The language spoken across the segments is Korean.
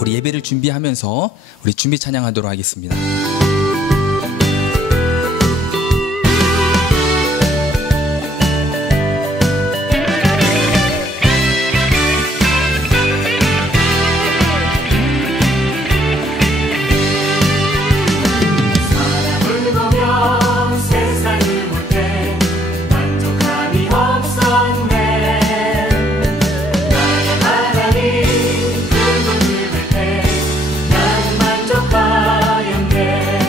우리 예배를 준비하면서 우리 준비 찬양하도록 하겠습니다. 만족하였네.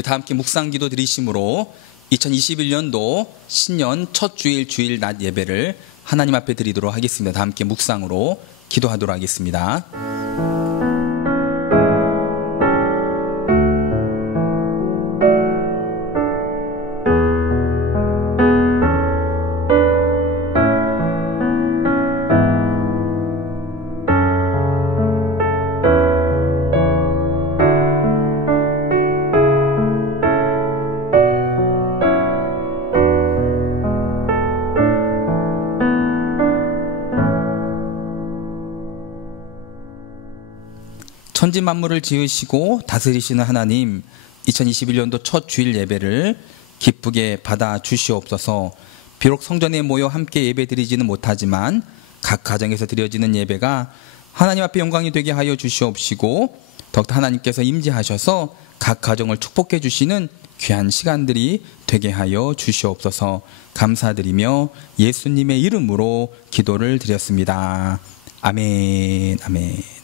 우리 다 함께 묵상기도 드리심으로 2021년도 신년 첫 주일 주일 낮 예배를 하나님 앞에 드리도록 하겠습니다. 다 함께 묵상으로 기도하도록 하겠습니다. 천지 만물을 지으시고 다스리시는 하나님, 2021년도 첫 주일 예배를 기쁘게 받아 주시옵소서. 비록 성전에 모여 함께 예배 드리지는 못하지만 각 가정에서 드려지는 예배가 하나님 앞에 영광이 되게 하여 주시옵시고, 더욱더 하나님께서 임재하셔서 각 가정을 축복해 주시는 귀한 시간들이 되게 하여 주시옵소서. 감사드리며 예수님의 이름으로 기도를 드렸습니다. 아멘. 아멘.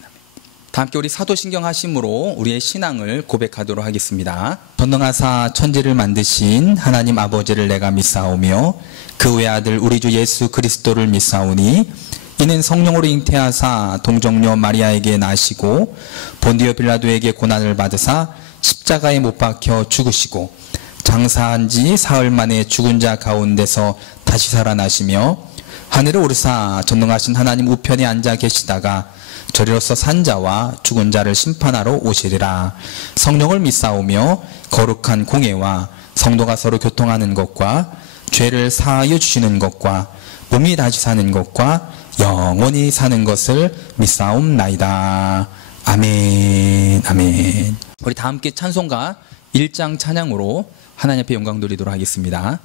다 함께 우리 사도신경 하심으로 우리의 신앙을 고백하도록 하겠습니다. 전능하사 천지를 만드신 하나님 아버지를 내가 믿사오며 그 외아들 우리 주 예수 그리스도를 믿사오니 이는 성령으로 잉태하사 동정녀 마리아에게 나시고 본디오 빌라도에게 고난을 받으사 십자가에 못 박혀 죽으시고 장사한 지 사흘 만에 죽은 자 가운데서 다시 살아나시며 하늘에 오르사 전능하신 하나님 우편에 앉아 계시다가 저리로서 산 자와 죽은 자를 심판하러 오시리라. 성령을 믿사오며 거룩한 공예와 성도가 서로 교통하는 것과 죄를 사하여 주시는 것과 몸이 다시 사는 것과 영원히 사는 것을 믿사옵나이다. 아멘. 아멘. 우리 다 함께 찬송가 1장 찬양으로 하나님 앞에 영광 돌리도록 하겠습니다.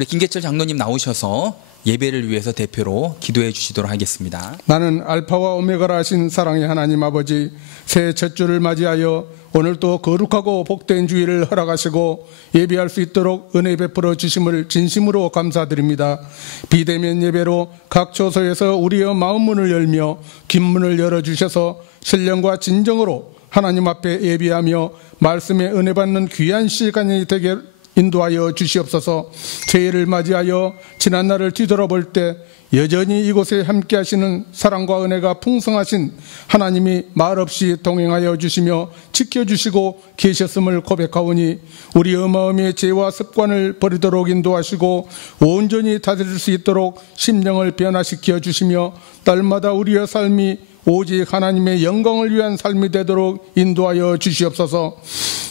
우리 김계철 장로님 나오셔서 예배를 위해서 대표로 기도해 주시도록 하겠습니다. 나는 알파와 오메가라 하신 사랑의 하나님 아버지, 새해 첫 주를 맞이하여 오늘도 거룩하고 복된 주일을 허락하시고 예배할 수 있도록 은혜 베풀어 주심을 진심으로 감사드립니다. 비대면 예배로 각 처소에서 우리의 마음 문을 열며 긴 문을 열어주셔서 신령과 진정으로 하나님 앞에 예배하며 말씀에 은혜 받는 귀한 시간이 되게 인도하여 주시옵소서. 새해를 맞이하여 지난날을 뒤돌아볼 때 여전히 이곳에 함께 하시는 사랑과 은혜가 풍성하신 하나님이 말없이 동행하여 주시며 지켜주시고 계셨음을 고백하오니 우리의 마음의 죄와 습관을 버리도록 인도하시고 온전히 다스릴 수 있도록 심령을 변화시켜 주시며 날마다 우리의 삶이 오직 하나님의 영광을 위한 삶이 되도록 인도하여 주시옵소서.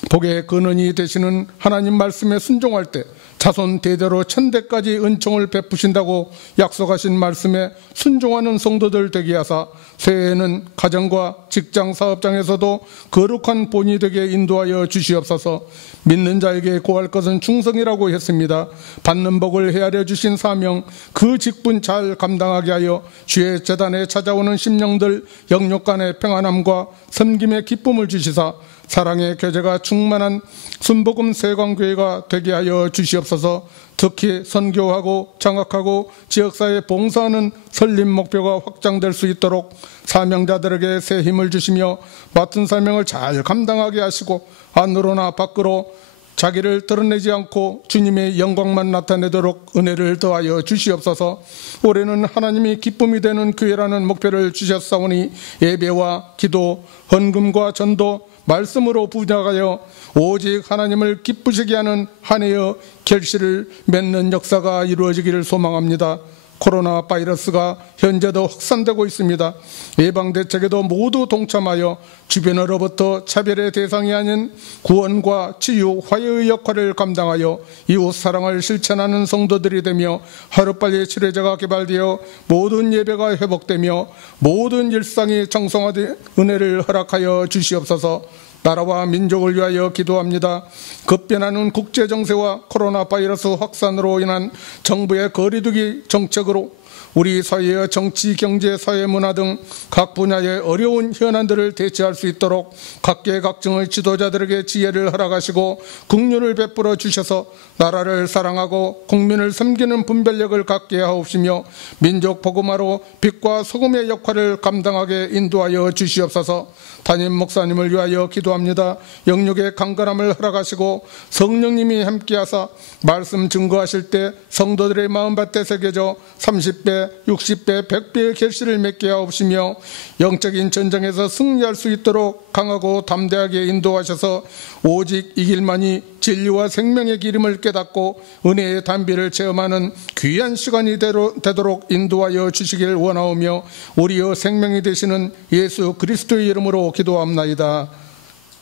복의 근원이 되시는 하나님 말씀에 순종할 때 자손 대대로 천대까지 은총을 베푸신다고 약속하신 말씀에 순종하는 성도들 되게 하사 새해에는 가정과 직장 사업장에서도 거룩한 본이 되게 인도하여 주시옵소서. 믿는 자에게 구할 것은 충성이라고 했습니다. 받는 복을 헤아려 주신 사명 그 직분 잘 감당하게 하여 주의 제단에 찾아오는 심령들 영육간의 평안함과 섬김의 기쁨을 주시사 사랑의 교제가 충만한 순복음 세광교회가 되게 하여 주시옵소서. 특히 선교하고 장학하고 지역사회 봉사하는 설립 목표가 확장될 수 있도록 사명자들에게 새 힘을 주시며 맡은 사명을 잘 감당하게 하시고 안으로나 밖으로 자기를 드러내지 않고 주님의 영광만 나타내도록 은혜를 더하여 주시옵소서. 올해는 하나님이 기쁨이 되는 교회라는 목표를 주셨사오니 예배와 기도, 헌금과 전도, 말씀으로 부자하여 오직 하나님을 기쁘시게 하는 한 해의 결실을 맺는 역사가 이루어지기를 소망합니다. 코로나 바이러스가 현재도 확산되고 있습니다. 예방 대책에도 모두 동참하여 주변으로부터 차별의 대상이 아닌 구원과 치유, 화해의 역할을 감당하여 이웃 사랑을 실천하는 성도들이 되며 하루빨리 치료제가 개발되어 모든 예배가 회복되며 모든 일상이 정상화된 은혜를 허락하여 주시옵소서. 나라와 민족을 위하여 기도합니다. 급변하는 국제 정세와 코로나 바이러스 확산으로 인한 정부의 거리두기 정책으로 우리 사회의 정치, 경제, 사회, 문화 등 각 분야의 어려운 현안들을 대처할 수 있도록 각계각층의 지도자들에게 지혜를 허락하시고 긍휼을 베풀어 주셔서 나라를 사랑하고 국민을 섬기는 분별력을 갖게 하옵시며 민족 복음화로 빛과 소금의 역할을 감당하게 인도하여 주시옵소서. 담임 목사님을 위하여 기도합니다. 영육의 강건함을 허락하시고 성령님이 함께하사 말씀 증거하실 때 성도들의 마음밭에 새겨져 30배, 60배, 100배의 결실을 맺게 하옵시며 영적인 전쟁에서 승리할 수 있도록 강하고 담대하게 인도하셔서 오직 이 길만이 진리와 생명의 기름을 깨닫고 은혜의 단비를 체험하는 귀한 시간이 되도록 인도하여 주시길 원하오며 우리의 생명이 되시는 예수 그리스도의 이름으로 기도합나이다.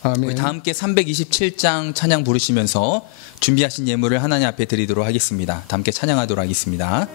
아멘. 우리 다 함께 327장 찬양 부르시면서 준비하신 예물을 하나님 앞에 드리도록 하겠습니다. 다 함께 찬양하도록 하겠습니다.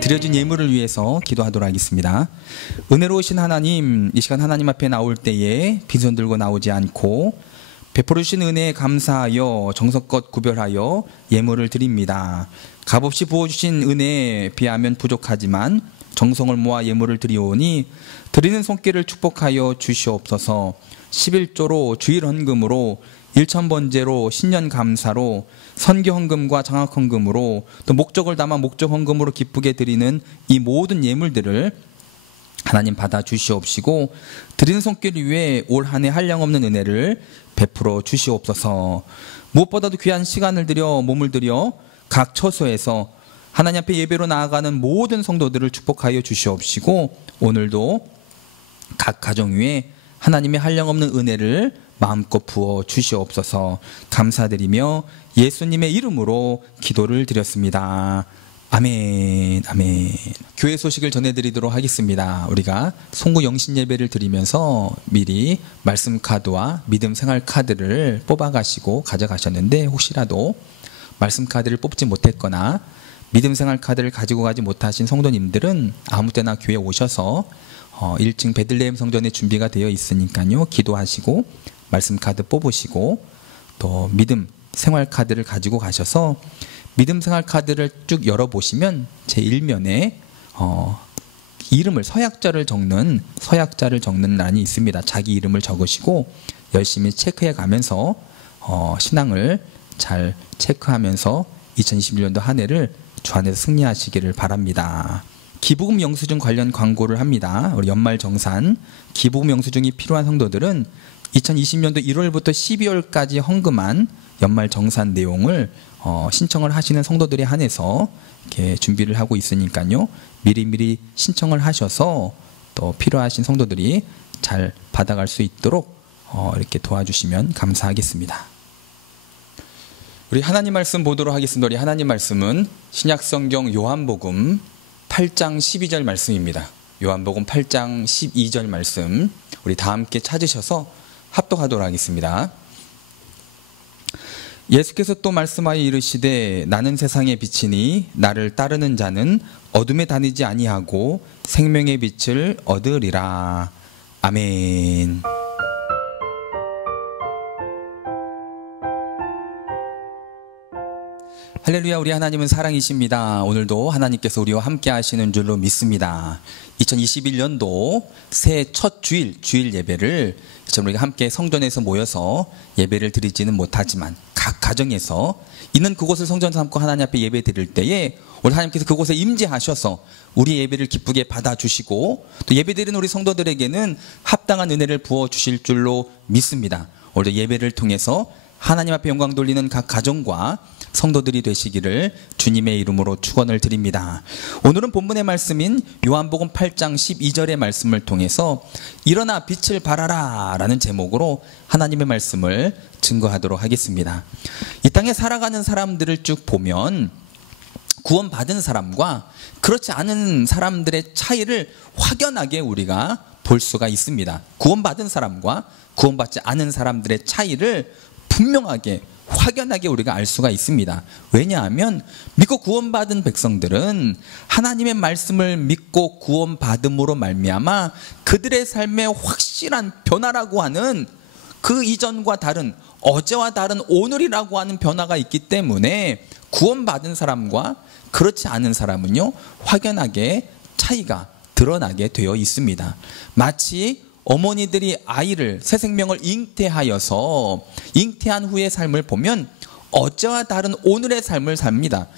드려진 예물을 위해서 기도하도록 하겠습니다. 은혜로우신 하나님, 이 시간 하나님 앞에 나올 때에 빈손 들고 나오지 않고 베풀어 주신 은혜에 감사하여 정성껏 구별하여 예물을 드립니다. 값없이 부어주신 은혜에 비하면 부족하지만 정성을 모아 예물을 드리오니 드리는 손길을 축복하여 주시옵소서. 11조로 주일 헌금으로 1,000번제로 신년 감사로 선교 헌금과 장학 헌금으로 또 목적을 담아 목적 헌금으로 기쁘게 드리는 이 모든 예물들을 하나님 받아 주시옵시고 드리는 손길 위에 올 한 해 한량없는 은혜를 베풀어 주시옵소서. 무엇보다도 귀한 시간을 들여 몸을 들여 각 처소에서 하나님 앞에 예배로 나아가는 모든 성도들을 축복하여 주시옵시고 오늘도 각 가정 위에 하나님의 한량없는 은혜를 마음껏 부어 주시옵소서. 감사드리며 예수님의 이름으로 기도를 드렸습니다. 아멘. 아멘. 교회 소식을 전해드리도록 하겠습니다. 우리가 송구 영신 예배를 드리면서 미리 말씀 카드와 믿음 생활 카드를 뽑아가시고 가져가셨는데 혹시라도 말씀 카드를 뽑지 못했거나 믿음 생활 카드를 가지고 가지 못하신 성도님들은 아무 때나 교회에 오셔서 1층 베들레헴 성전에 준비가 되어 있으니까요. 기도하시고 말씀 카드 뽑으시고 또 믿음 생활 카드를 가지고 가셔서 믿음 생활 카드를 쭉 열어보시면 제1면에 이름을 서약자를 적는 란이 있습니다. 자기 이름을 적으시고 열심히 체크해 가면서 신앙을 잘 체크하면서 2021년도 한 해를 주 안에서 승리하시기를 바랍니다. 기부금 영수증 관련 광고를 합니다. 우리 연말 정산 기부금 영수증이 필요한 성도들은 2020년도 1월부터 12월까지 헌금한 연말 정산 내용을 신청을 하시는 성도들에 한해서 이렇게 준비를 하고 있으니까요. 미리미리 신청을 하셔서 또 필요하신 성도들이 잘 받아갈 수 있도록 이렇게 도와주시면 감사하겠습니다. 우리 하나님 말씀 보도록 하겠습니다. 우리 하나님 말씀은 신약성경 요한복음 8장 12절 말씀입니다. 요한복음 8장 12절 말씀 우리 다 함께 찾으셔서 합독하도록 하겠습니다. 예수께서 또 말씀하여 이르시되 나는 세상의 빛이니 나를 따르는 자는 어둠에 다니지 아니하고 생명의 빛을 얻으리라. 아멘. 할렐루야. 우리 하나님은 사랑이십니다. 오늘도 하나님께서 우리와 함께 하시는 줄로 믿습니다. 2021년도 새해 첫 주일 예배를 우리가 함께 성전에서 모여서 예배를 드리지는 못하지만 각 가정에서 있는 그곳을 성전 삼고 하나님 앞에 예배 드릴 때에 우리 하나님께서 그곳에 임재하셔서 우리 예배를 기쁘게 받아주시고 또 예배 드리는 우리 성도들에게는 합당한 은혜를 부어주실 줄로 믿습니다. 오늘 예배를 통해서 하나님 앞에 영광 돌리는 각 가정과 성도들이 되시기를 주님의 이름으로 축원을 드립니다. 오늘은 본문의 말씀인 요한복음 8장 12절의 말씀을 통해서 일어나 빛을 발하라 라는 제목으로 하나님의 말씀을 증거하도록 하겠습니다. 이 땅에 살아가는 사람들을 쭉 보면 구원받은 사람과 그렇지 않은 사람들의 차이를 확연하게 우리가 볼 수가 있습니다. 구원받은 사람과 구원받지 않은 사람들의 차이를 분명하게 확연하게 우리가 알 수가 있습니다. 왜냐하면 믿고 구원받은 백성들은 하나님의 말씀을 믿고 구원받음으로 말미암아 그들의 삶에 확실한 변화라고 하는 그 이전과 다른 어제와 다른 오늘이라고 하는 변화가 있기 때문에 구원받은 사람과 그렇지 않은 사람은요 확연하게 차이가 드러나게 되어 있습니다. 마치 어머니들이 아이를 새 생명을 잉태하여서 잉태한 후의 삶을 보면 어제와 다른 오늘의 삶을 삽니다.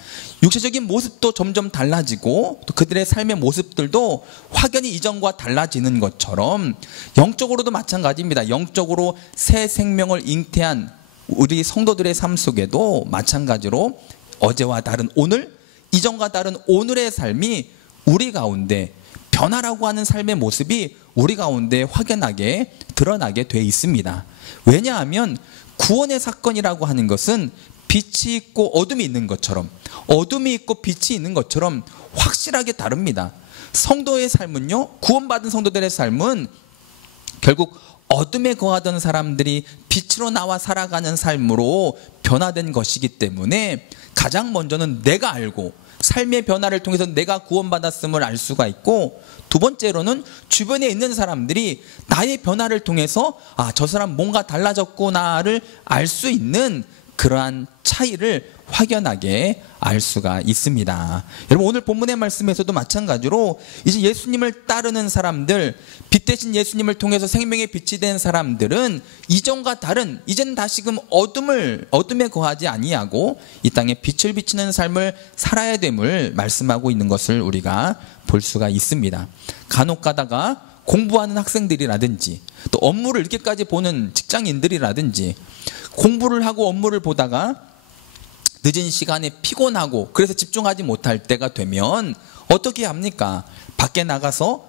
육체적인 모습도 점점 달라지고 또 그들의 삶의 모습들도 확연히 이전과 달라지는 것처럼 영적으로도 마찬가지입니다. 영적으로 새 생명을 잉태한 우리 성도들의 삶 속에도 마찬가지로 어제와 다른 오늘, 이전과 다른 오늘의 삶이 우리 가운데 변화라고 하는 삶의 모습이 우리 가운데 확연하게 드러나게 돼 있습니다. 왜냐하면 구원의 사건이라고 하는 것은 빛이 있고 어둠이 있는 것처럼 어둠이 있고 빛이 있는 것처럼 확실하게 다릅니다. 성도의 삶은요, 구원받은 성도들의 삶은 결국 어둠에 거하던 사람들이 빛으로 나와 살아가는 삶으로 변화된 것이기 때문에 가장 먼저는 내가 알고 삶의 변화를 통해서 내가 구원받았음을 알 수가 있고, 두 번째로는 주변에 있는 사람들이 나의 변화를 통해서 저 사람 뭔가 달라졌구나를 알 수 있는 그러한 차이를 확연하게 알 수가 있습니다. 여러분, 오늘 본문의 말씀에서도 마찬가지로 이제 예수님을 따르는 사람들, 빛 대신 예수님을 통해서 생명의 빛이 된 사람들은 이전과 다른, 이제는 다시금 어둠에 거하지 아니하고 이 땅에 빛을 비치는 삶을 살아야 됨을 말씀하고 있는 것을 우리가 볼 수가 있습니다. 간혹 가다가 공부하는 학생들이라든지 또 업무를 이렇게까지 보는 직장인들이라든지 공부를 하고 업무를 보다가 늦은 시간에 피곤하고 그래서 집중하지 못할 때가 되면 어떻게 합니까? 밖에 나가서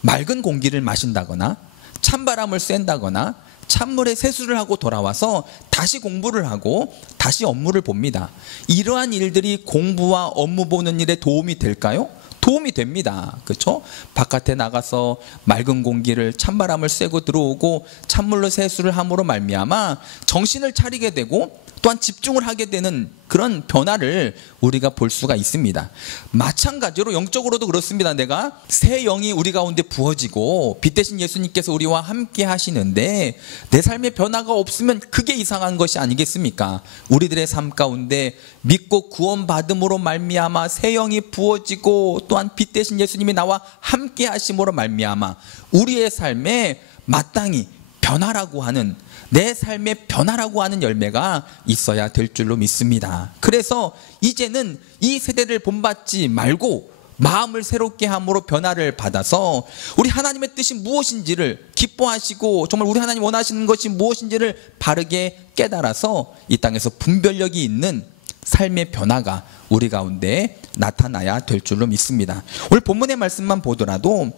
맑은 공기를 마신다거나 찬바람을 쐰다거나 찬물에 세수를 하고 돌아와서 다시 공부를 하고 다시 업무를 봅니다. 이러한 일들이 공부와 업무 보는 일에 도움이 될까요? 도움이 됩니다. 그렇죠? 바깥에 나가서 맑은 공기를 찬바람을 쐬고 들어오고 찬물로 세수를 함으로 말미암아 정신을 차리게 되고 또한 집중을 하게 되는 그런 변화를 우리가 볼 수가 있습니다. 마찬가지로 영적으로도 그렇습니다. 내가 새 영이 우리 가운데 부어지고 빛 대신 예수님께서 우리와 함께 하시는데 내 삶에 변화가 없으면 그게 이상한 것이 아니겠습니까? 우리들의 삶 가운데 믿고 구원받음으로 말미암아 새 영이 부어지고 또한 빛 대신 예수님이 나와 함께 하심으로 말미암아 우리의 삶에 마땅히 변화라고 하는, 내 삶의 변화라고 하는 열매가 있어야 될 줄로 믿습니다. 그래서 이제는 이 세대를 본받지 말고 마음을 새롭게 함으로 변화를 받아서 우리 하나님의 뜻이 무엇인지를 기뻐하시고 정말 우리 하나님 원하시는 것이 무엇인지를 바르게 깨달아서 이 땅에서 분별력이 있는 삶의 변화가 우리 가운데 나타나야 될 줄로 믿습니다. 오늘 본문의 말씀만 보더라도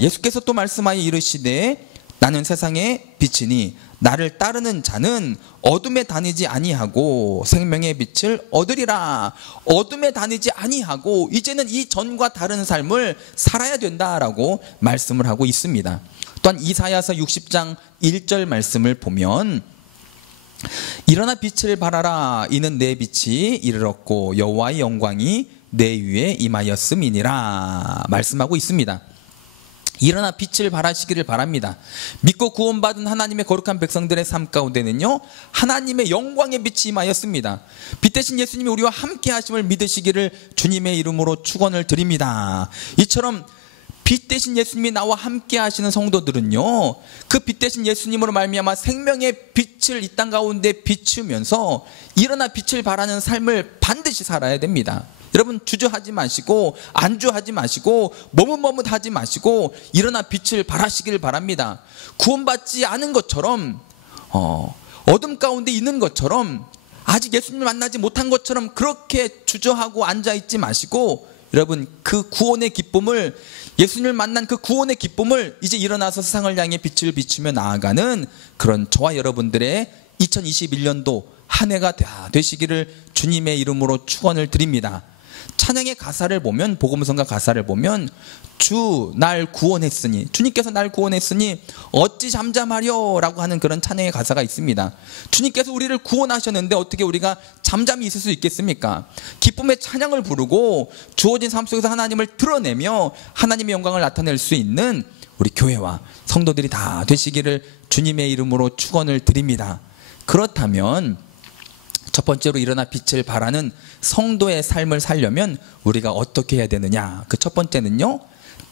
예수께서 또 말씀하여 이르시되 나는 세상의 빛이니 나를 따르는 자는 어둠에 다니지 아니하고 생명의 빛을 얻으리라. 어둠에 다니지 아니하고 이제는 이 전과 다른 삶을 살아야 된다라고 말씀을 하고 있습니다. 또한 이사야서 60장 1절 말씀을 보면 일어나 빛을 발하라. 이는 내 빛이 이르렀고 여호와의 영광이 내 위에 임하였음이니라 말씀하고 있습니다. 일어나 빛을 발하시기를 바랍니다. 믿고 구원받은 하나님의 거룩한 백성들의 삶 가운데는요, 하나님의 영광의 빛이 임하였습니다. 빛 대신 예수님이 우리와 함께 하심을 믿으시기를 주님의 이름으로 축원을 드립니다. 이처럼 빛 대신 예수님이 나와 함께 하시는 성도들은요, 그 빛 대신 예수님으로 말미암아 생명의 빛을 이 땅 가운데 비추면서 일어나 빛을 발하는 삶을 반드시 살아야 됩니다. 여러분, 주저하지 마시고 안주하지 마시고 머뭇머뭇하지 마시고 일어나 빛을 발하시길 바랍니다. 구원받지 않은 것처럼 어둠 가운데 있는 것처럼 아직 예수님을 만나지 못한 것처럼 그렇게 주저하고 앉아있지 마시고 여러분, 그 구원의 기쁨을, 예수님을 만난 그 구원의 기쁨을 이제 일어나서 세상을 향해 빛을 비추며 나아가는 그런 저와 여러분들의 2021년도 한 해가 되시기를 주님의 이름으로 축원을 드립니다. 찬양의 가사를 보면, 복음성가 가사를 보면 주 날 구원했으니, 주님께서 날 구원했으니 어찌 잠잠하려 라고 하는 그런 찬양의 가사가 있습니다. 주님께서 우리를 구원하셨는데 어떻게 우리가 잠잠히 있을 수 있겠습니까? 기쁨의 찬양을 부르고 주어진 삶 속에서 하나님을 드러내며 하나님의 영광을 나타낼 수 있는 우리 교회와 성도들이 다 되시기를 주님의 이름으로 축원을 드립니다. 그렇다면 첫 번째로 일어나 빛을 발하는 성도의 삶을 살려면 우리가 어떻게 해야 되느냐? 그 첫 번째는요,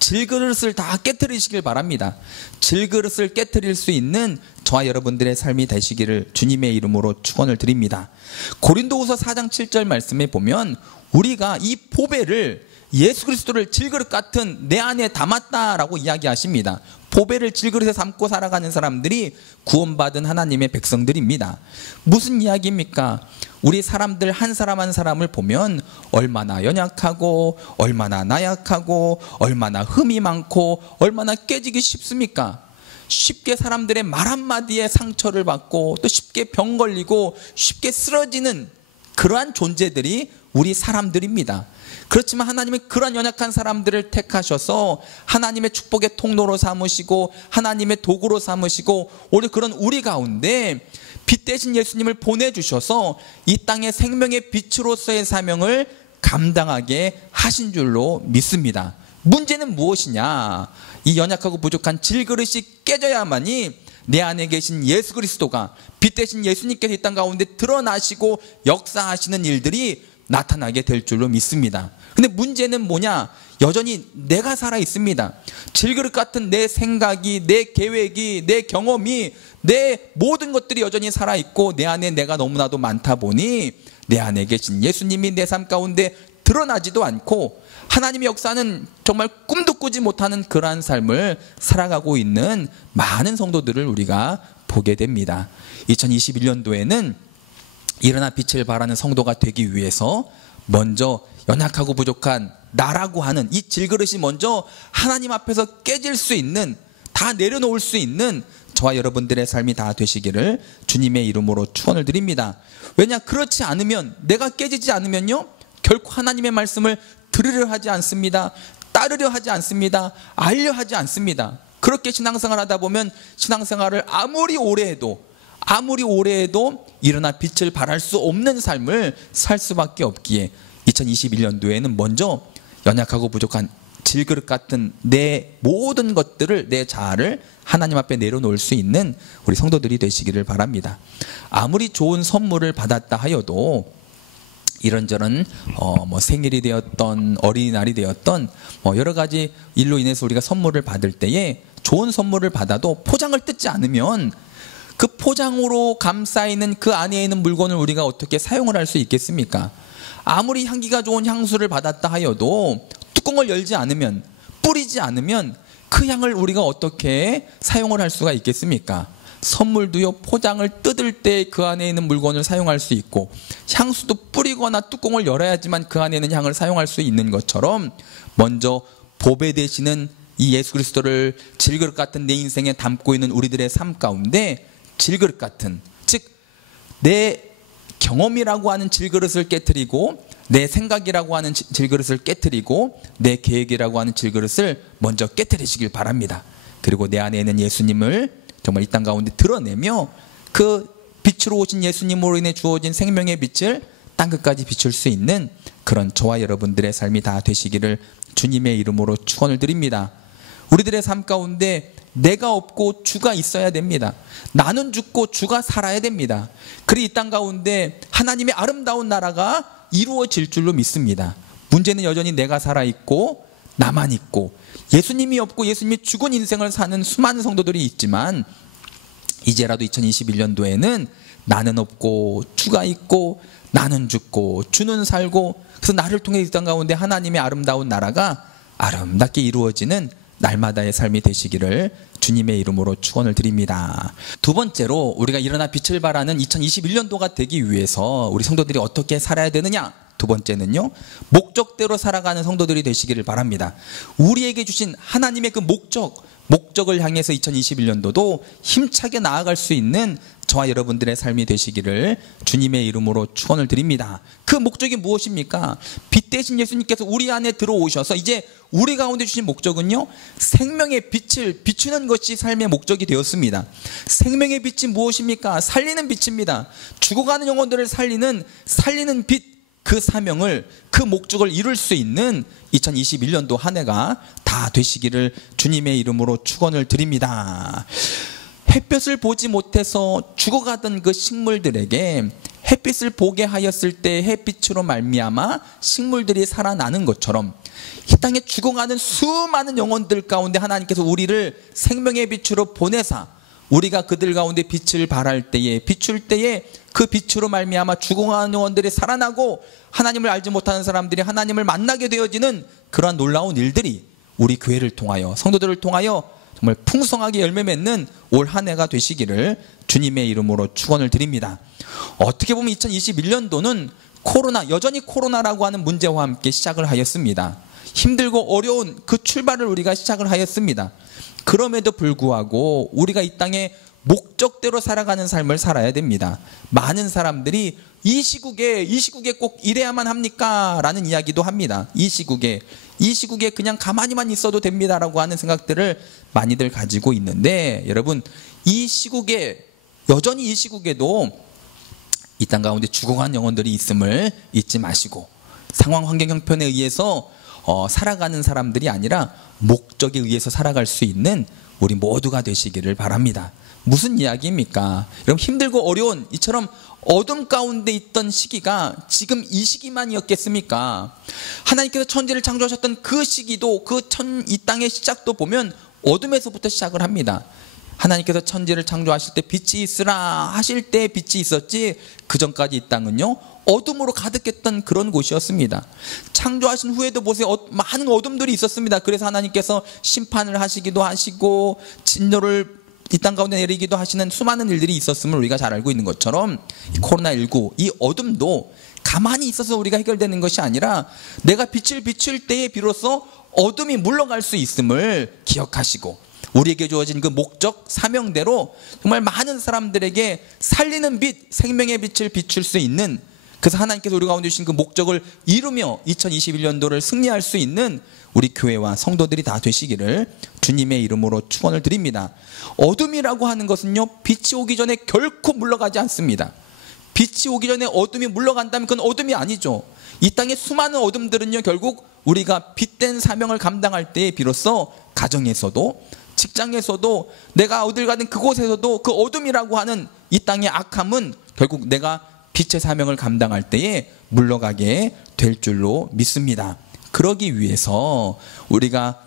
질그릇을 다 깨트리시길 바랍니다. 질그릇을 깨트릴 수 있는 저와 여러분들의 삶이 되시기를 주님의 이름으로 축원을 드립니다. 고린도후서 4장 7절 말씀에 보면 우리가 이 보배를, 예수 그리스도를 질그릇 같은 내 안에 담았다라고 이야기하십니다. 보배를 질그릇에 담고 살아가는 사람들이 구원받은 하나님의 백성들입니다. 무슨 이야기입니까? 우리 사람들 한 사람 한 사람을 보면 얼마나 연약하고 얼마나 나약하고 얼마나 흠이 많고 얼마나 깨지기 쉽습니까? 쉽게 사람들의 말 한마디에 상처를 받고 또 쉽게 병 걸리고 쉽게 쓰러지는 그러한 존재들이 우리 사람들입니다. 그렇지만 하나님은 그러한 연약한 사람들을 택하셔서 하나님의 축복의 통로로 삼으시고 하나님의 도구로 삼으시고 오늘 그런 우리 가운데 빛 대신 예수님을 보내주셔서 이 땅의 생명의 빛으로서의 사명을 감당하게 하신 줄로 믿습니다. 문제는 무엇이냐? 이 연약하고 부족한 질그릇이 깨져야만이 내 안에 계신 예수 그리스도가, 빛 대신 예수님께서 이 땅 가운데 드러나시고 역사하시는 일들이 나타나게 될 줄로 믿습니다. 근데 문제는 뭐냐? 여전히 내가 살아 있습니다. 질그릇 같은 내 생각이, 내 계획이, 내 경험이, 내 모든 것들이 여전히 살아 있고 내 안에 내가 너무나도 많다 보니 내 안에 계신 예수님이 내 삶 가운데 드러나지도 않고 하나님의 역사는 정말 꿈도 꾸지 못하는 그러한 삶을 살아가고 있는 많은 성도들을 우리가 보게 됩니다. 2021년도에는 일어나 빛을 발하는 성도가 되기 위해서 먼저 연약하고 부족한 나라고 하는 이 질그릇이 먼저 하나님 앞에서 깨질 수 있는, 다 내려놓을 수 있는 저와 여러분들의 삶이 다 되시기를 주님의 이름으로 축원을 드립니다. 왜냐? 그렇지 않으면, 내가 깨지지 않으면요, 결코 하나님의 말씀을 들으려 하지 않습니다. 따르려 하지 않습니다. 알려 하지 않습니다. 그렇게 신앙생활 하다 보면 신앙생활을 아무리 오래 해도 일어나 빛을 발할 수 없는 삶을 살 수밖에 없기에 2021년도에는 먼저 연약하고 부족한 질그릇 같은 내 모든 것들을, 내 자아를 하나님 앞에 내려놓을 수 있는 우리 성도들이 되시기를 바랍니다. 아무리 좋은 선물을 받았다 하여도 이런저런 생일이 되었던 어린이날이 되었던 여러 가지 일로 인해서 우리가 선물을 받을 때에 좋은 선물을 받아도 포장을 뜯지 않으면 그 포장으로 감싸있는 그 안에 있는 물건을 우리가 어떻게 사용을 할 수 있겠습니까? 아무리 향기가 좋은 향수를 받았다 하여도 뚜껑을 열지 않으면, 뿌리지 않으면 그 향을 우리가 어떻게 사용을 할 수가 있겠습니까? 선물도요, 포장을 뜯을 때 그 안에 있는 물건을 사용할 수 있고 향수도 뿌리거나 뚜껑을 열어야지만 그 안에 있는 향을 사용할 수 있는 것처럼 먼저 보배 되시는 이 예수 그리스도를 질그릇 같은 내 인생에 담고 있는 우리들의 삶 가운데 질그릇 같은, 즉 내 경험이라고 하는 질그릇을 깨트리고 내 생각이라고 하는 질그릇을 깨트리고 내 계획이라고 하는 질그릇을 먼저 깨트리시길 바랍니다. 그리고 내 안에 있는 예수님을 정말 이 땅 가운데 드러내며 그 빛으로 오신 예수님으로 인해 주어진 생명의 빛을 땅끝까지 비출 수 있는 그런 저와 여러분들의 삶이 다 되시기를 주님의 이름으로 축원을 드립니다. 우리들의 삶 가운데 내가 없고 주가 있어야 됩니다. 나는 죽고 주가 살아야 됩니다. 그리 이 땅 가운데 하나님의 아름다운 나라가 이루어질 줄로 믿습니다. 문제는 여전히 내가 살아있고 나만 있고 예수님이 없고 예수님이 죽은 인생을 사는 수많은 성도들이 있지만, 이제라도 2021년도에는 나는 없고 주가 있고 나는 죽고 주는 살고, 그래서 나를 통해 이 땅 가운데 하나님의 아름다운 나라가 아름답게 이루어지는 날마다의 삶이 되시기를 주님의 이름으로 축원을 드립니다. 두 번째로, 우리가 일어나 빛을 발하는 2021년도가 되기 위해서 우리 성도들이 어떻게 살아야 되느냐? 두 번째는요, 목적대로 살아가는 성도들이 되시기를 바랍니다. 우리에게 주신 하나님의 그 목적을 향해서 2021년도도 힘차게 나아갈 수 있는 저와 여러분들의 삶이 되시기를 주님의 이름으로 축원을 드립니다. 그 목적이 무엇입니까? 빛 대신 예수님께서 우리 안에 들어오셔서 이제 우리 가운데 주신 목적은요, 생명의 빛을 비추는 것이 삶의 목적이 되었습니다. 생명의 빛이 무엇입니까? 살리는 빛입니다. 죽어가는 영혼들을 살리는 빛, 그 사명을, 그 목적을 이룰 수 있는 2021년도 한 해가 다 되시기를 주님의 이름으로 축원을 드립니다. 햇볕을 보지 못해서 죽어가던 그 식물들에게 햇빛을 보게 하였을 때 햇빛으로 말미암아 식물들이 살아나는 것처럼, 이 땅에 죽어가는 수많은 영혼들 가운데 하나님께서 우리를 생명의 빛으로 보내사 우리가 그들 가운데 빛을 발할 때에, 비출 때에 그 빛으로 말미암아 죽어가는 영혼들이 살아나고 하나님을 알지 못하는 사람들이 하나님을 만나게 되어지는 그러한 놀라운 일들이 우리 교회를 통하여, 성도들을 통하여 정말 풍성하게 열매 맺는 올 한 해가 되시기를 주님의 이름으로 축원을 드립니다. 어떻게 보면 2021년도는 여전히 코로나라고 하는 문제와 함께 시작을 하였습니다. 힘들고 어려운 그 출발을 우리가 시작을 하였습니다. 그럼에도 불구하고 우리가 이 땅에 목적대로 살아가는 삶을 살아야 됩니다. 많은 사람들이 이 시국에 꼭 이래야만 합니까? 라는 이야기도 합니다. 이 시국에 그냥 가만히만 있어도 됩니다라고 하는 생각들을 많이들 가지고 있는데, 여러분, 여전히 이 시국에도 이 땅 가운데 죽어간 영혼들이 있음을 잊지 마시고, 상황 환경 형편에 의해서 살아가는 사람들이 아니라 목적에 의해서 살아갈 수 있는 우리 모두가 되시기를 바랍니다. 무슨 이야기입니까? 여러분, 힘들고 어려운 이처럼 어둠 가운데 있던 시기가 지금 이 시기만이었겠습니까? 하나님께서 천지를 창조하셨던 그 시기도, 이 땅의 시작도 보면 어둠에서부터 시작을 합니다. 하나님께서 천지를 창조하실 때 빛이 있으라 하실 때 빛이 있었지, 그 전까지 이 땅은요 어둠으로 가득했던 그런 곳이었습니다. 창조하신 후에도 보세요, 많은 어둠들이 있었습니다. 그래서 하나님께서 심판을 하시기도 하시고 진노를 이 땅 가운데 내리기도 하시는 수많은 일들이 있었음을 우리가 잘 알고 있는 것처럼, 코로나19 이 어둠도 가만히 있어서 우리가 해결되는 것이 아니라 내가 빛을 비출 때에 비로소 어둠이 물러갈 수 있음을 기억하시고, 우리에게 주어진 그 목적, 사명대로 정말 많은 사람들에게 살리는 빛, 생명의 빛을 비출 수 있는, 그래서 하나님께서 우리 가운데 주신 그 목적을 이루며 2021년도를 승리할 수 있는 우리 교회와 성도들이 다 되시기를 주님의 이름으로 축원을 드립니다. 어둠이라고 하는 것은요, 빛이 오기 전에 결코 물러가지 않습니다. 빛이 오기 전에 어둠이 물러간다면 그건 어둠이 아니죠. 이 땅의 수많은 어둠들은요, 결국 우리가 빛된 사명을 감당할 때에 비로소 가정에서도, 직장에서도, 내가 어딜 가든 그곳에서도 그 어둠이라고 하는 이 땅의 악함은 결국 내가 빛의 사명을 감당할 때에 물러가게 될 줄로 믿습니다. 그러기 위해서 우리가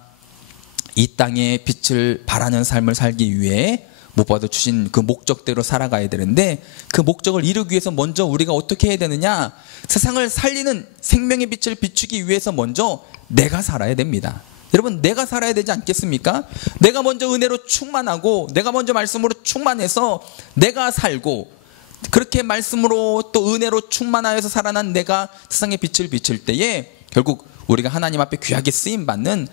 이 땅에 빛을 발하는 삶을 살기 위해 무엇보다도 주신 그 목적대로 살아가야 되는데, 그 목적을 이루기 위해서 먼저 우리가 어떻게 해야 되느냐? 세상을 살리는 생명의 빛을 비추기 위해서 먼저 내가 살아야 됩니다. 여러분, 내가 살아야 되지 않겠습니까? 내가 먼저 은혜로 충만하고, 내가 먼저 말씀으로 충만해서 내가 살고, 그렇게 말씀으로 또 은혜로 충만하여서 살아난 내가 세상의 빛을 비칠 때에 결국 우리가 하나님 앞에 귀하게 쓰임받는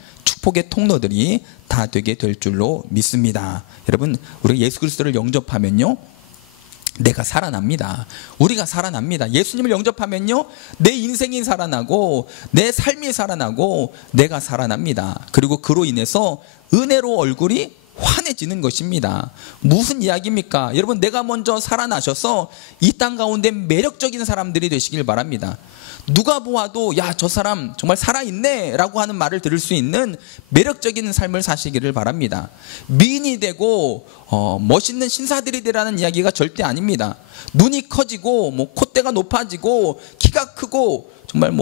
축복의 통로들이 다 되게 될 줄로 믿습니다. 여러분, 우리가 예수 그리스도를 영접하면요, 내가 살아납니다. 우리가 살아납니다. 예수님을 영접하면요, 내 인생이 살아나고 내 삶이 살아나고 내가 살아납니다. 그리고 그로 인해서 은혜로 얼굴이 환해지는 것입니다. 무슨 이야기입니까? 여러분, 내가 먼저 살아나셔서 이 땅 가운데 매력적인 사람들이 되시길 바랍니다. 누가 보아도 야, 저 사람 정말 살아있네 라고 하는 말을 들을 수 있는 매력적인 삶을 사시기를 바랍니다. 미인이 되고 멋있는 신사들이 되라는 이야기가 절대 아닙니다. 눈이 커지고 콧대가 높아지고 키가 크고 정말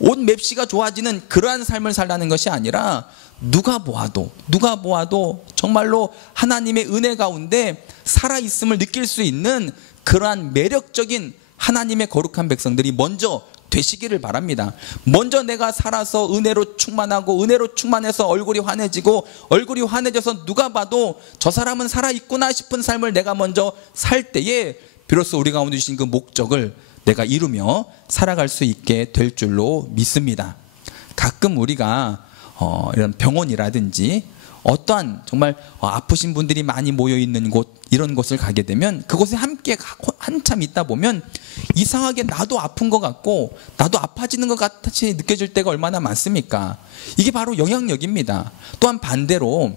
옷 맵시가 좋아지는 그러한 삶을 살라는 것이 아니라 누가 보아도 정말로 하나님의 은혜 가운데 살아있음을 느낄 수 있는 그러한 매력적인 하나님의 거룩한 백성들이 먼저 되시기를 바랍니다. 먼저 내가 살아서 은혜로 충만하고 은혜로 충만해서 얼굴이 환해지고 얼굴이 환해져서 누가 봐도 저 사람은 살아있구나 싶은 삶을 내가 먼저 살 때에 비로소 우리 가운데 주신 그 목적을 내가 이루며 살아갈 수 있게 될 줄로 믿습니다. 가끔 우리가 이런 병원이라든지 어떠한 정말 아프신 분들이 많이 모여있는 곳, 이런 곳을 가게 되면 그곳에 함께 한참 있다 보면 이상하게 나도 아픈 것 같고 나도 아파지는 것 같이 느껴질 때가 얼마나 많습니까? 이게 바로 영향력입니다. 또한 반대로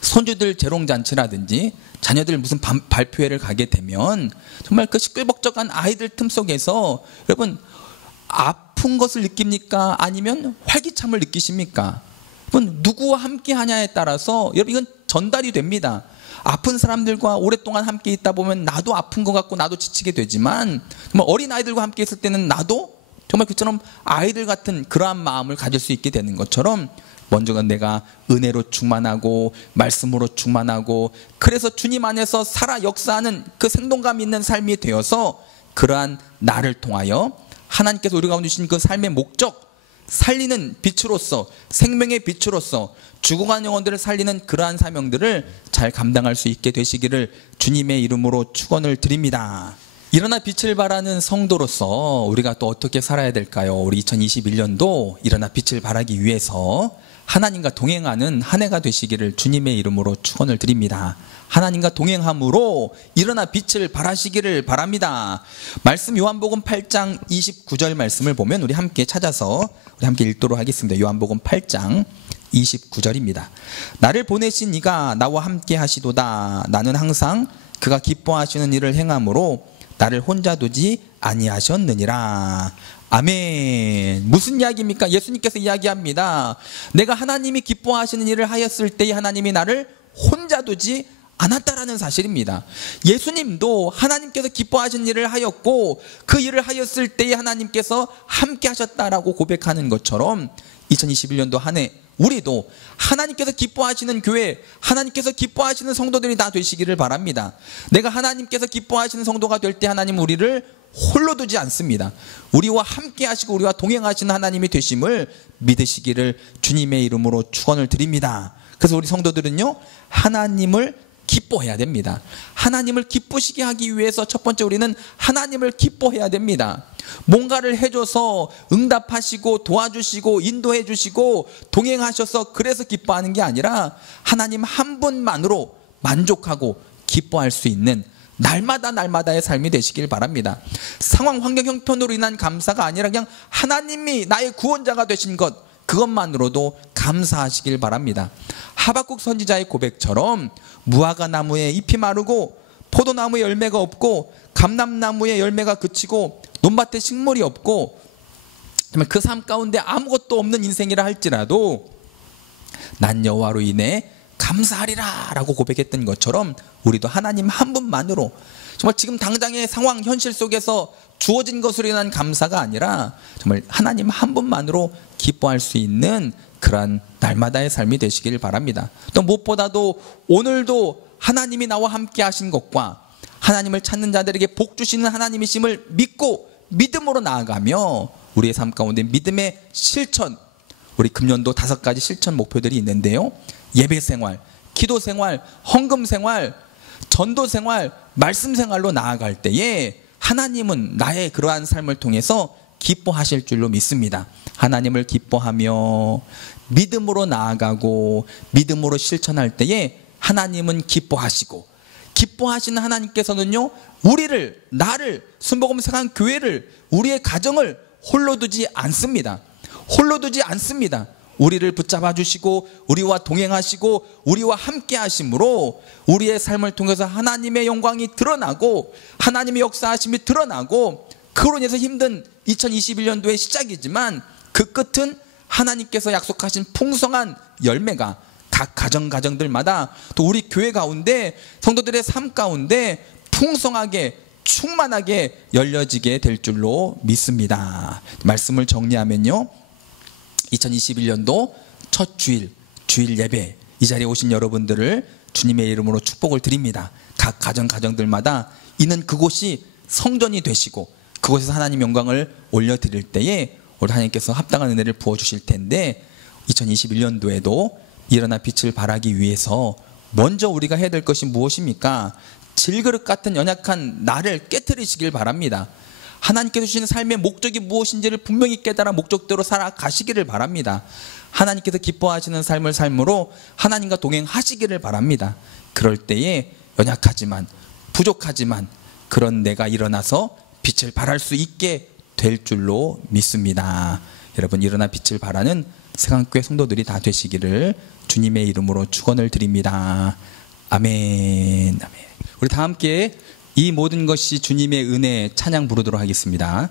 손주들 재롱잔치라든지 자녀들 무슨 발표회를 가게 되면 정말 그 시끌벅적한 아이들 틈 속에서 여러분, 아픈 것을 느낍니까? 아니면 활기참을 느끼십니까? 누구와 함께 하냐에 따라서 여러분, 이건 전달이 됩니다. 아픈 사람들과 오랫동안 함께 있다 보면 나도 아픈 것 같고 나도 지치게 되지만 정말 어린 아이들과 함께 있을 때는 나도 정말 그처럼 아이들 같은 그러한 마음을 가질 수 있게 되는 것처럼 먼저가 내가 은혜로 충만하고 말씀으로 충만하고 그래서 주님 안에서 살아 역사하는 그 생동감 있는 삶이 되어서 그러한 나를 통하여 하나님께서 우리 가운데 주신 그 삶의 목적, 살리는 빛으로서, 생명의 빛으로서 죽어간 영혼들을 살리는 그러한 사명들을 잘 감당할 수 있게 되시기를 주님의 이름으로 축원을 드립니다. 일어나 빛을 발하는 성도로서 우리가 또 어떻게 살아야 될까요? 우리 2021년도 일어나 빛을 발하기 위해서 하나님과 동행하는 한 해가 되시기를 주님의 이름으로 축원을 드립니다. 하나님과 동행함으로 일어나 빛을 발하시기를 바랍니다. 말씀 요한복음 8장 29절 말씀을 보면 우리 함께 찾아서 우리 함께 읽도록 하겠습니다. 요한복음 8장 29절입니다. 나를 보내신 이가 나와 함께 하시도다. 나는 항상 그가 기뻐하시는 일을 행함으로 나를 혼자 두지 아니하셨느니라. 아멘. 무슨 이야기입니까? 예수님께서 이야기합니다. 내가 하나님이 기뻐하시는 일을 하였을 때에 하나님이 나를 혼자 두지 않았다라는 사실입니다. 예수님도 하나님께서 기뻐하신 일을 하였고 그 일을 하였을 때에 하나님께서 함께 하셨다라고 고백하는 것처럼 2021년도 한 해 우리도 하나님께서 기뻐하시는 교회, 하나님께서 기뻐하시는 성도들이 다 되시기를 바랍니다. 내가 하나님께서 기뻐하시는 성도가 될 때 하나님은 우리를 홀로 두지 않습니다. 우리와 함께 하시고 우리와 동행하시는 하나님이 되심을 믿으시기를 주님의 이름으로 축원을 드립니다. 그래서 우리 성도들은요, 하나님을 기뻐해야 됩니다. 하나님을 기쁘시게 하기 위해서 첫 번째 우리는 하나님을 기뻐해야 됩니다. 뭔가를 해줘서 응답하시고 도와주시고 인도해 주시고 동행하셔서 그래서 기뻐하는 게 아니라 하나님 한 분만으로 만족하고 기뻐할 수 있는 날마다의 삶이 되시길 바랍니다. 상황 환경 형편으로 인한 감사가 아니라 그냥 하나님이 나의 구원자가 되신 것, 그것만으로도 감사하시길 바랍니다. 하박국 선지자의 고백처럼 무화과 나무에 잎이 마르고 포도나무에 열매가 없고 감람나무에 열매가 그치고 논밭에 식물이 없고 정말 그 삶 가운데 아무것도 없는 인생이라 할지라도 난 여호와로 인해 감사하리라 라고 고백했던 것처럼 우리도 하나님 한 분만으로 정말 지금 당장의 상황 현실 속에서 주어진 것으로 인한 감사가 아니라 정말 하나님 한 분만으로 기뻐할 수 있는 그러한 날마다의 삶이 되시길 바랍니다. 또 무엇보다도 오늘도 하나님이 나와 함께 하신 것과 하나님을 찾는 자들에게 복 주시는 하나님이심을 믿고 믿음으로 나아가며 우리의 삶 가운데 믿음의 실천, 우리 금년도 5가지 실천 목표들이 있는데요, 예배 생활, 기도 생활, 헌금 생활, 전도 생활, 말씀 생활로 나아갈 때에 하나님은 나의 그러한 삶을 통해서 기뻐하실 줄로 믿습니다. 하나님을 기뻐하며 믿음으로 나아가고 믿음으로 실천할 때에 하나님은 기뻐하시고, 기뻐하시는 하나님께서는요, 우리를, 나를, 순복음 생활 교회를, 우리의 가정을 홀로 두지 않습니다. 홀로 두지 않습니다. 우리를 붙잡아 주시고 우리와 동행하시고 우리와 함께 하심으로 우리의 삶을 통해서 하나님의 영광이 드러나고 하나님의 역사하심이 드러나고, 그로 인해서 힘든 2021년도의 시작이지만 그 끝은 하나님께서 약속하신 풍성한 열매가 각 가정들마다, 또 우리 교회 가운데 성도들의 삶 가운데 풍성하게 충만하게 열려지게 될 줄로 믿습니다. 말씀을 정리하면요, 2021년도 첫 주일 예배, 이 자리에 오신 여러분들을 주님의 이름으로 축복을 드립니다. 각 가정들마다 이는 그곳이 성전이 되시고 그곳에서 하나님 영광을 올려드릴 때에 우리 하나님께서 합당한 은혜를 부어주실 텐데, 2021년도에도 일어나 빛을 발하기 위해서 먼저 우리가 해야 될 것이 무엇입니까? 질그릇 같은 연약한 나를 깨트리시길 바랍니다. 하나님께서 주시는 삶의 목적이 무엇인지를 분명히 깨달아 목적대로 살아가시기를 바랍니다. 하나님께서 기뻐하시는 삶을 삶으로 하나님과 동행하시기를 바랍니다. 그럴 때에 연약하지만 부족하지만 그런 내가 일어나서 빛을 발할 수 있게 될 줄로 믿습니다. 여러분, 일어나 빛을 발하는 세강교회 성도들이 다 되시기를 주님의 이름으로 축원을 드립니다. 아멘. 아멘. 우리 다 함께 이 모든 것이 주님의 은혜 찬양 부르도록 하겠습니다.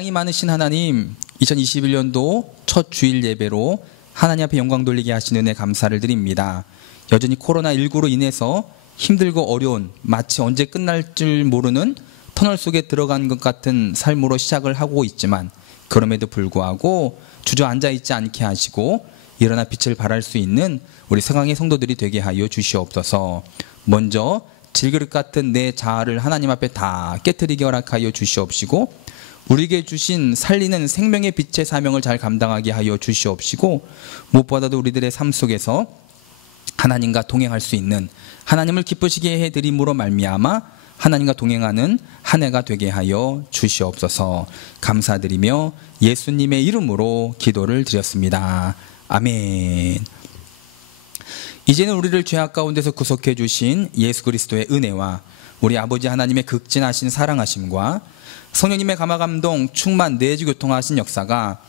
사랑이 많으신 하나님, 2021년도 첫 주일 예배로 하나님 앞에 영광 돌리게 하신 은혜 감사를 드립니다. 여전히 코로나19로 인해서 힘들고 어려운, 마치 언제 끝날 줄 모르는 터널 속에 들어간 것 같은 삶으로 시작을 하고 있지만, 그럼에도 불구하고 주저앉아 있지 않게 하시고 일어나 빛을 발할 수 있는 우리 서강의 성도들이 되게 하여 주시옵소서. 먼저 질그릇 같은 내 자아를 하나님 앞에 다 깨트리게 허락하여 주시옵시고, 우리에게 주신 살리는 생명의 빛의 사명을 잘 감당하게 하여 주시옵시고, 무엇보다도 우리들의 삶 속에서 하나님과 동행할 수 있는, 하나님을 기쁘시게 해드림으로 말미암아 하나님과 동행하는 한 해가 되게 하여 주시옵소서. 감사드리며 예수님의 이름으로 기도를 드렸습니다. 아멘. 이제는 우리를 죄악 가운데서 구속해 주신 예수 그리스도의 은혜와 우리 아버지 하나님의 극진하신 사랑하심과 성령님의 감화감동 충만 내주교통하신 역사가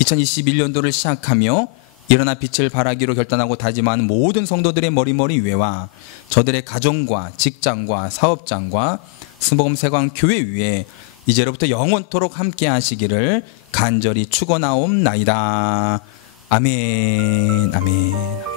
2021년도를 시작하며 일어나 빛을 발하기로 결단하고 다짐하는 모든 성도들의 머리머리 위에와 저들의 가정과 직장과 사업장과 순복음 세광 교회 위에 이제로부터 영원토록 함께 하시기를 간절히 축원하옵나이다. 아멘. 아멘.